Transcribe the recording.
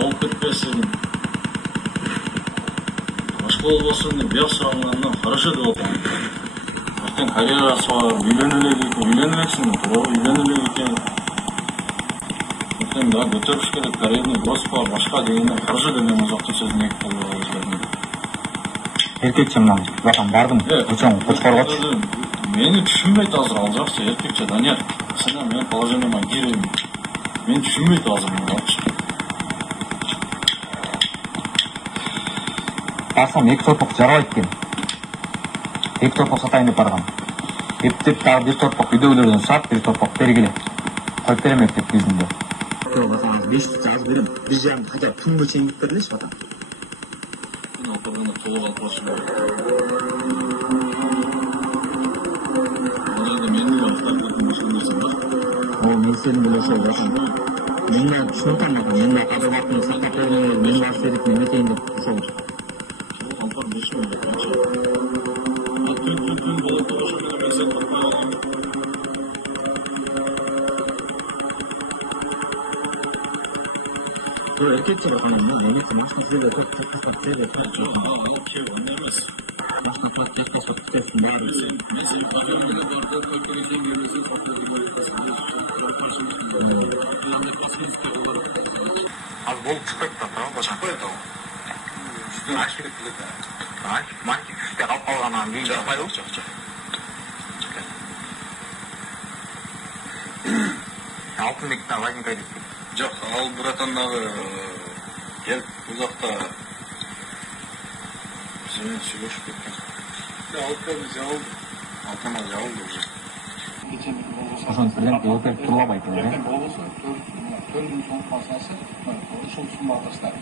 табылып кетпесин, башка болбосун деп бияк сурагандан хорошо деп атам. Ертең карьерасы бар, үйленелексиң, туура үйленелек экен. Ертең да көтөрүш керек, карьерный рост бар, башка дегенде хорошо деген узактын сөзүн эки колго өзгөрдүм. Эркекче мына бакан бардым, кочоң кочкоргочу. Мени түшүнбөйт азыр ал жакчы, эркекче Данияр. Сен менин положениема кирейин. Мени түшүнбөйт азыр мынчы. Барсам эки торпок жарабайт экен. Эки торпок сатайын деп баргам. Эптеп дагы бир торпок үйдөгүлөрдөн сат, бир торпок бергиле. Коюп берем эптеп жүзүндө. Батам 5 жазып берем. Бир жарым хотя бы күнгө чейин кип берлечи батам. Мына алпагына толук алып барышым керек. Менин актардын машинасы бар. Мен сенин деле ошол батам. Мен түшүнөт атам, мен кадырлаптын сактап берген, мен барып берип неметейин деп ошол. Алпак бешим керек канча. Түн болот ошо менен мен сени куйган. Эркекче батам, мен машина сүйрөп өтүп, токтоп сүйрөп өтүп. Кеп ондай эмес. Башка плат кетпес болуп кетесиң баары. Мен сени кафемге бардым, коюп берсем бербесең Ал болуп чыкпайт да, туура чыкпайт ал. Ашырып келет. Мантик үстү калып калгандан кийин чыкпайбы? Чык. Алтынбек да Владимир деп. Жок, ал братандагы келип узакта сенен сүйлөшүп кеткен. Алып келди, жабылды. Алтына жабылды уже. Ошону билем, өтөп турлабайт эле. Болбосо 4 соң басасы, ошол сумма таштап.